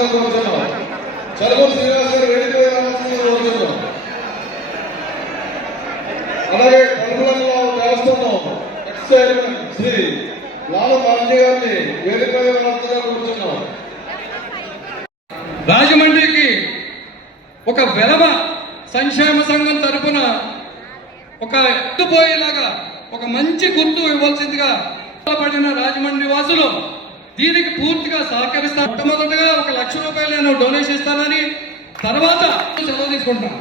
రావాల్సిందిగా కోరుతున్నాం. చలుమూరు శ్రీనివాస్ గారు వేదిక రావాల్సిందిగా కోరుతున్నాం. అలాగే పలువురంలో దేవస్థానం ఎక్స్ చైర్మన్ శ్రీ లాల బాజీ గారిని వేదిక రావాల్సిందిగా కోరుతున్నాం. రాజమండ్రికి ఒక వెలవ సంక్షేమ సంఘం తరఫున ఒక ఎత్తుపోయేలాగా ఒక మంచి గుర్తు ఇవ్వాల్సిందిగా పడిన రాజమండ్రి వాసులు దీనికి పూర్తిగా సహకరిస్తారు. మొట్టమొదటిగా 1 లక్ష రూపాయలు నేను డొనేషన్ ఇస్తానని తర్వాత సెలవు తీసుకుంటాను.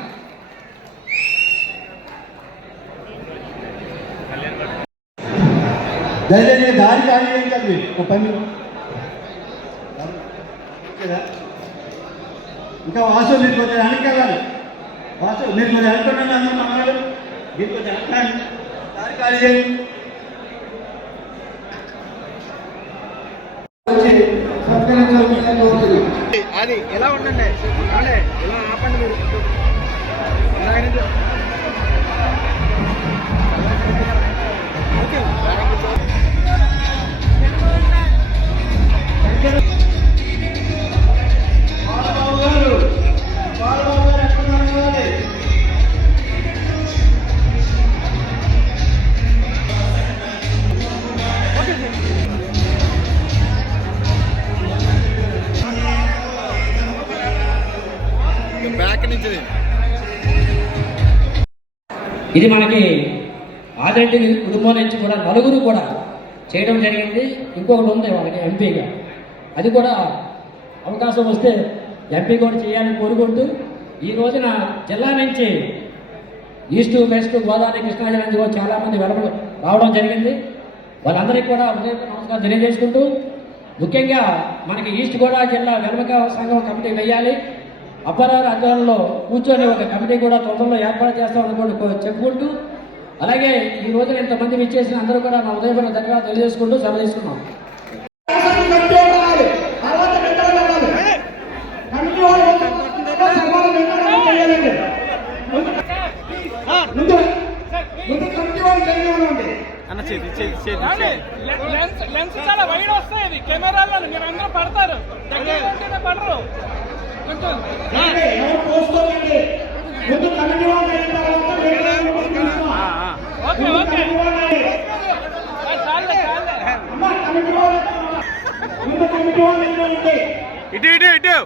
దారి కాదు ఒక పని ఇంకా వాసు మీరు కొంచెం వెనకెళ్ళాలి. వాసు మీరు కొంచెం వెళ్తున్నాను అందరూ మమ్మల్ని మీరు కొంచెం వెళ్తాను. దారి ఖాళీ చేయండి. అది ఎలా ఉండండి, ఇలా ఆపండి మీరు. ఇది మనకి ఆదిరెడ్డి కుటుంబం నుంచి కూడా నలుగురు కూడా చేయడం జరిగింది. ఇంకొకటి ఉంది వాళ్ళకి ఎంపీగా, అది కూడా అవకాశం వస్తే ఎంపీ కూడా చేయాలని కోరుకుంటూ ఈ రోజున జిల్లా నుంచి ఈస్ట్ వెస్ట్ గోదావరి కృష్ణా జిల్లా నుంచి కూడా చాలామంది వెలువలు రావడం జరిగింది. వాళ్ళందరికీ కూడా నమస్కారం తెలియజేసుకుంటూ ముఖ్యంగా మనకి ఈస్ట్ గోదావరి జిల్లా వెలుమక సంఘం కమిటీ వేయాలి. అప్పారావు ఆధ్వర్యంలో కూర్చొని ఒక కమిటీ కూడా తొందరలో ఏర్పాటు చేస్తామని చెప్పుకుంటూ అలాగే ఈ రోజున ఇంతమంది విచ్చేసిన అందరూ కూడా నా ఉదయపూర్వక ధన్యవాదాలు తెలియజేసుకుంటూ సెలవు తీసుకున్నాం. చాలా వైడ్ వస్తాయి కెమెరాలో, మీరు అందరూ పడతారు, పడరు. ఇటు ఇటు ఇటు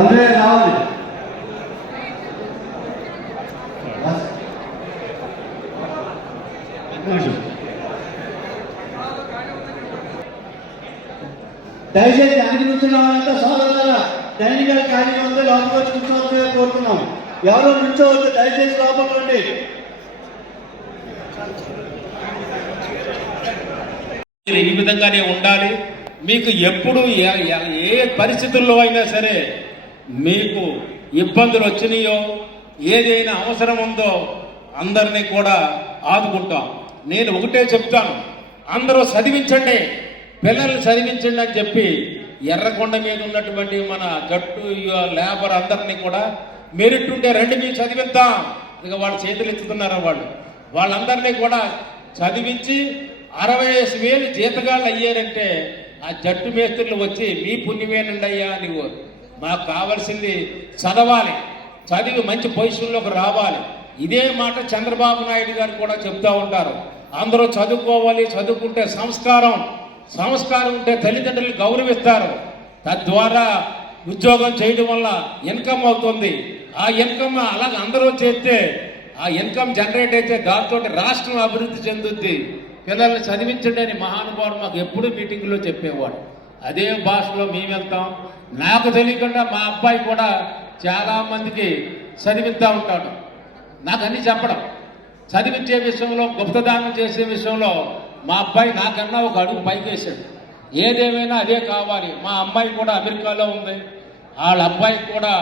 అందరూ రావాలి. దయచేసి దానికి నుంచున్నామంతా సోదరులారా, దైనిక కార్యక్రమంలో లోపలికి వచ్చి కూర్చోవచ్చే కోరుతున్నాం. ఎవరో నుంచోవద్దు, దయచేసి లోపలికి రండి. ఈ విధంగానే ఉండాలి. మీకు ఎప్పుడు ఏ పరిస్థితుల్లో అయినా సరే మీకు ఇబ్బందులు వచ్చినాయో ఏదైనా అవసరం ఉందో అందరినీ కూడా ఆదుకుంటాం. నేను ఒకటే చెప్తాను, అందరూ చదివించండి, పిల్లల్ని చదివించండి అని చెప్పి ఎర్రకొండ మీద ఉన్నటువంటి మన జట్టు లేబర్ అందరినీ కూడా మెరిట్ ఉంటే రండి మేము చదివిద్దాం, ఇక వాళ్ళు చేతులు ఎత్తుతున్నారు. వాళ్ళందరినీ కూడా చదివించి 60,000 జీతగాళ్ళు అయ్యారంటే ఆ జట్టు మేస్త్రులు వచ్చి మీ పుణ్యమేనండి అయ్యా నువ్వు, మాకు కావాల్సింది చదవాలి, చదివి మంచి పొజిషన్లోకి రావాలి. ఇదే మాట చంద్రబాబు నాయుడు గారు కూడా చెప్తూ ఉంటారు. అందరూ చదువుకోవాలి, చదువుకుంటే సంస్కారం ఉంటే తల్లిదండ్రులు గౌరవిస్తారు. తద్వారా ఉద్యోగం చేయడం వల్ల ఇన్కమ్ అవుతుంది. ఆ ఇన్కమ్ అలాగే అందరూ చేస్తే ఆ ఇన్కమ్ జనరేట్ అయితే దాంతో రాష్ట్రం అభివృద్ధి చెందుద్ది. పిల్లల్ని చదివించండి అని మహానుభావుడు మాకు ఎప్పుడూ మీటింగ్లో చెప్పేవాడు. అదే భాషలో మేము వెళ్తాం. నాకు తెలియకుండా మా అబ్బాయి కూడా చాలామందికి చదివిస్తూ ఉంటాడు. నాకు అన్నీ చెప్పడం, చదివించే విషయంలో, గుప్తదానం చేసే విషయంలో మా అబ్బాయి నాకన్నా ఒక అడుగు పైకేసాడు. ఏదేమైనా అదే కావాలి. మా అమ్మాయి కూడా అమెరికాలో ఉంది, వాళ్ళ అబ్బాయికి కూడా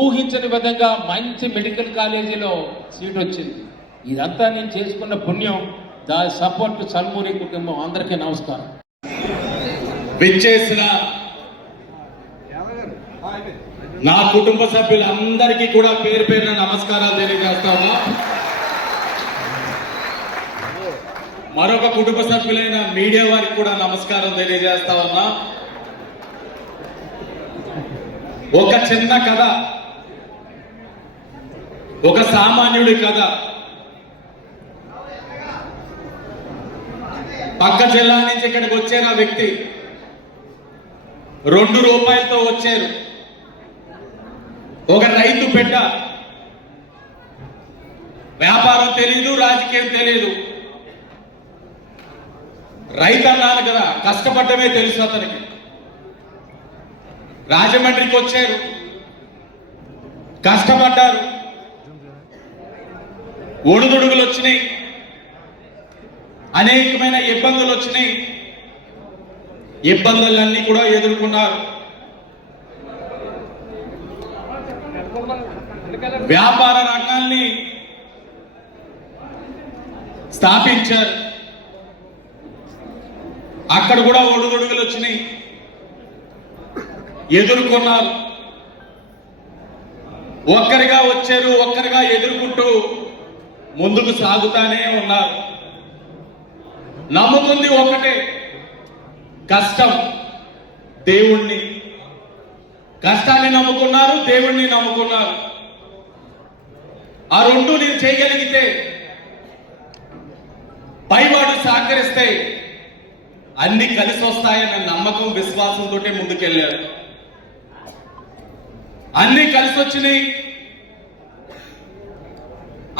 ఊహించని విధంగా మంచి మెడికల్ కాలేజీలో సీట్ వచ్చింది. ఇదంతా నేను చేసుకున్న పుణ్యం. దాని సపోర్ట్ చల్మూరి కుటుంబం అందరికీ నమస్కారం. విచ్చేసిన నా కుటుంబ సభ్యులందరికీ కూడా పేరు పేరున నమస్కారాలు తెలియజేస్తాను. మరొక కుటుంబ సభ్యులైన మీడియా వారికి కూడా నమస్కారం తెలియజేస్తా ఉన్నా. ఒక చిన్న కథ, ఒక సామాన్యుడి కథ. పక్క జిల్లా నుంచి ఇక్కడికి వచ్చారు ఆ వ్యక్తి. 2 రూపాయలతో వచ్చారు. ఒక రైతు బిడ్డ, వ్యాపారం తెలీదు, రాజకీయం తెలీదు. రైతు అన్నాను కదా, కష్టపడ్డమే తెలుసు అతనికి. రాజమండ్రికి వచ్చారు, కష్టపడ్డారు, ఒడుదుడుగులు వచ్చినాయి, అనేకమైన ఇబ్బందులు వచ్చినాయి. ఇబ్బందులన్నీ కూడా ఎదుర్కొన్నారు. వ్యాపార రంగాల్ని స్థాపించారు. అక్కడ కూడా ఒడుదుడుగులు వచ్చినాయి, ఎదుర్కొన్నారు. ఒక్కరిగా వచ్చారు, ఒక్కరిగా ఎదుర్కొంటూ ముందుకు సాగుతానే ఉన్నారు. నమ్ముకుంది ఒకటే, కష్టం, దేవుణ్ణి. కష్టాన్ని నమ్ముకున్నారు, దేవుణ్ణి నమ్ముకున్నారు. ఆ 2 నేను చేయగలిగితే, పైవాడు సహకరిస్తే అన్ని కలిసి వస్తాయన్న నమ్మకం, విశ్వాసంతో ముందుకెళ్ళారు. అన్ని కలిసి వచ్చినాయి.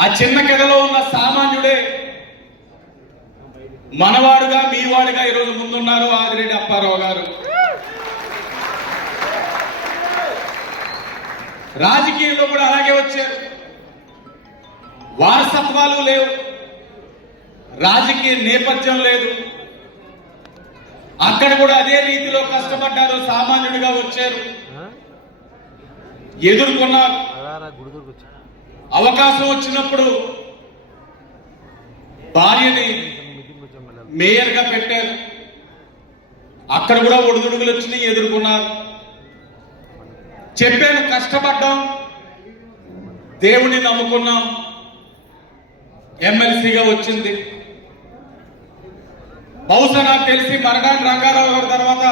ఆ చిన్న కథలో ఉన్న సామాన్యుడే మనవాడుగా, మీవాడుగా ఈరోజు ముందున్నారు ఆదిరెడ్డి అప్పారావు గారు. రాజకీయంలో కూడా అలాగే వచ్చారు. వారసత్వాలు లేవు, రాజకీయ నేపథ్యం లేదు. అక్కడ కూడా అదే రీతిలో కష్టపడ్డారు. సామాన్యుడిగా వచ్చారు, ఎదుర్కొన్నారు. అవకాశం వచ్చినప్పుడు భార్యని మేయర్గా పెట్టారు. అక్కడ కూడా ఒడిదుడుగులు వచ్చినాయి, ఎదుర్కొన్నారు. చెప్పాను, కష్టపడ్డాం, దేవుణ్ణి నమ్ముకున్నాం. ఎమ్మెల్సీగా వచ్చింది. బహుశా నాకు తెలిసి మరగాని రంగారావు గారి తర్వాత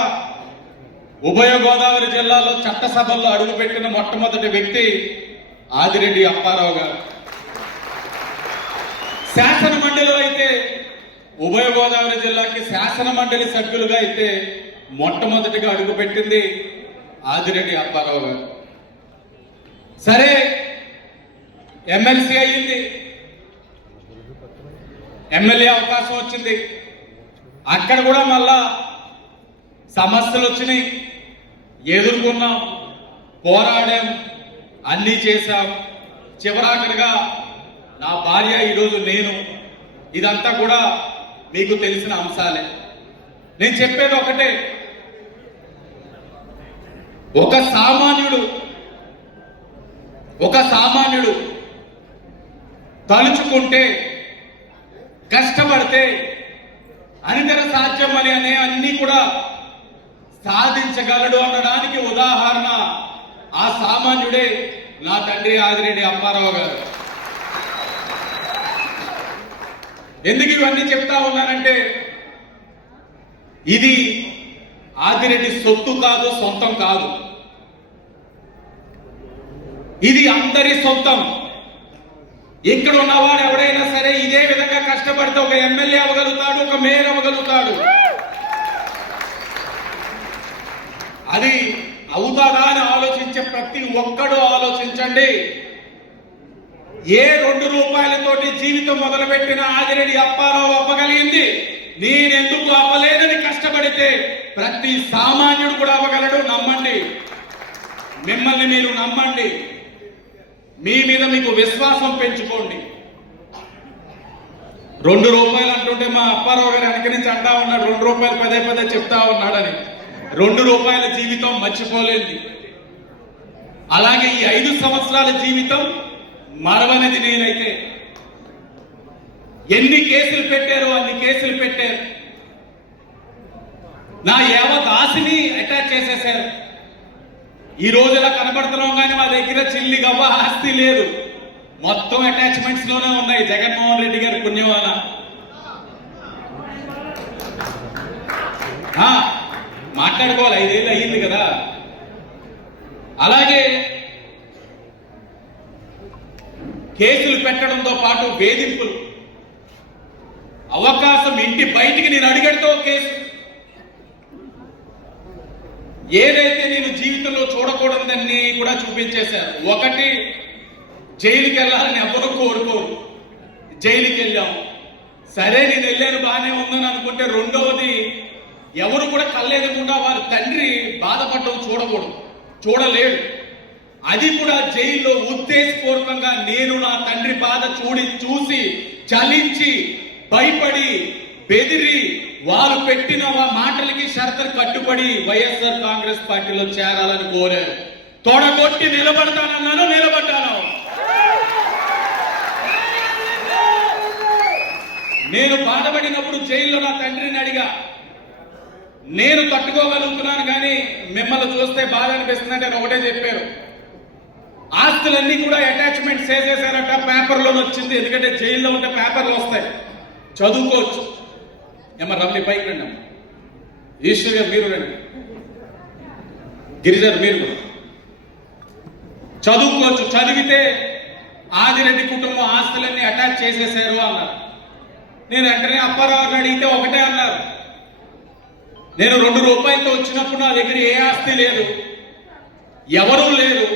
ఉభయ గోదావరి జిల్లాలో చట్టసభల్లో అడుగుపెట్టిన మొట్టమొదటి వ్యక్తి ఆదిరెడ్డి అప్పారావు గారు. శాసన మండలిలో అయితే, ఉభయ గోదావరి జిల్లాకి శాసన మండలి సభ్యులుగా అయితే మొట్టమొదటిగా అడుగుపెట్టింది ఆదిరెడ్డి అప్పారావు గారు. సరే, ఎమ్మెల్సీ అయ్యింది, ఎమ్మెల్యే అవకాశం వచ్చింది. అక్కడ కూడా మళ్ళా సమస్యలు వచ్చినాయి, ఎదుర్కొన్నాం, పోరాడాం, అన్నీ చేశాం. చివరాఖరిగా నా భార్య, ఈరోజు నేను, ఇదంతా కూడా మీకు తెలిసిన అంశాలే. నేను చెప్పేది ఒకటే, ఒక సామాన్యుడు తలుచుకుంటే, కష్టపడితే అనితర సాధ్యం అనే అన్ని కూడా సాధించగలడు అనడానికి ఉదాహరణ ఆ సామాన్యుడే నా తండ్రి ఆదిరెడ్డి అప్పారావు గారు. ఎందుకు ఇవన్నీ చెప్తా ఉన్నానంటే, ఇది ఆదిరెడ్డి సొత్తు కాదు, సొంతం కాదు. ఇది అందరి సొంతం. ఇక్కడ ఉన్నవాడు ఎవడైనా సరే ఇదే విధంగా కష్టపడితే ఒక ఎమ్మెల్యే అవ్వగలుగుతాడు, ఒక మేయర్ అవ్వగలుగుతాడు. అది అవుతాదా అని ఆలోచించే ప్రతి ఒక్కడు ఆలోచించండి. ఏ 2 రూపాయలతోటి జీవితం మొదలుపెట్టిన ఆదిరెడ్డి అప్పారావు అవ్వగలిగింది, నేనెందుకు అవ్వలేదని కష్టపడితే ప్రతి సామాన్యుడు కూడా అవ్వగలడు. నమ్మండి, మిమ్మల్ని మీరు నమ్మండి, మీ మీద మీకు విశ్వాసం పెంచుకోండి. 2 రూపాయలు అంటుంటే మా అప్పారావు గారు వెనక నుంచి అంటా ఉన్నాడు, 2 రూపాయలు పదే పదే చెప్తా ఉన్నాడని. 2 రూపాయల జీవితం మర్చిపోలేదు. అలాగే ఈ 5 సంవత్సరాల జీవితం మరవనిది. నేనైతే ఎన్ని కేసులు పెట్టారో అన్ని కేసులు పెట్టారు. నా యావత్ ఆస్తిని అటాచ్ చేసేసారు. ఈ రోజు ఇలా కనబడుతున్నాం కానీ మా దగ్గర చిల్లి గవ్వ ఆస్తి లేదు. మొత్తం అటాచ్మెంట్స్ లోనే ఉన్నాయి. జగన్మోహన్ రెడ్డి గారి పుణ్యం వలన. మాట్లాడుకోవాలి, 5 ఏళ్ళు అయ్యింది కదా. అలాగే కేసులు పెట్టడంతో పాటు వేధింపులు, అవకాశం ఇంటి బయటికి నేను అడిగడితో కేసు, ఏదైతే నేను జీవితంలో చూడకూడదని కూడా చూపించేశారు. ఒకటి, జైలుకి వెళ్ళాలని ఎవరు కోరుకోరు, జైలుకి వెళ్ళాం. సరే నేను వెళ్ళాను బాగానే ఉందని అనుకుంటే, రెండవది ఎవరు కూడా కళ్ళెదకుండా వారి తండ్రి బాధపడడం చూడలేడు. అది కూడా జైల్లో ఉద్దేశపూర్వకంగా నేను నా తండ్రి బాధ చూసి చలించి భయపడి బెదిరి వారు పెట్టిన మాటలకి షరతులు కట్టుబడి వైఎస్ఆర్ కాంగ్రెస్ పార్టీలో చేరాలని కోరారు. తొడగొట్టి నిలబడతానన్నాను, నిలబడ్డాను. నేను బాధపడినప్పుడు జైల్లో నా తండ్రిని అడిగా, నేను తట్టుకోగలుగుతున్నాను కానీ మిమ్మల్ని చూస్తే బాధ అనిపిస్తుందంటే ఆయన ఒకటే చెప్పారు, ఆస్తులన్నీ కూడా అటాచ్మెంట్ చేసేసారట. పేపర్లోనే వచ్చింది, ఎందుకంటే జైల్లో ఉంటే పేపర్లు వస్తాయి, చదువుకోవచ్చు. ఏమన్నా రమ్మి పైకి రండి అమ్మ, ఈశ్వర్ గారు మీరు రండి, గిరిజర్ మీరు కూడా చదువుకోవచ్చు. చదివితే ఆదిరెడ్డి కుటుంబం ఆస్తులన్నీ అటాచ్ చేసేసారు అన్నారు. నేను వెంటనే అప్పారావు అడిగితే ఒకటే అన్నారు, నేను 2 రూపాయలతో వచ్చినప్పుడు నా దగ్గర ఏ ఆస్తి లేదు, ఎవరూ లేరు.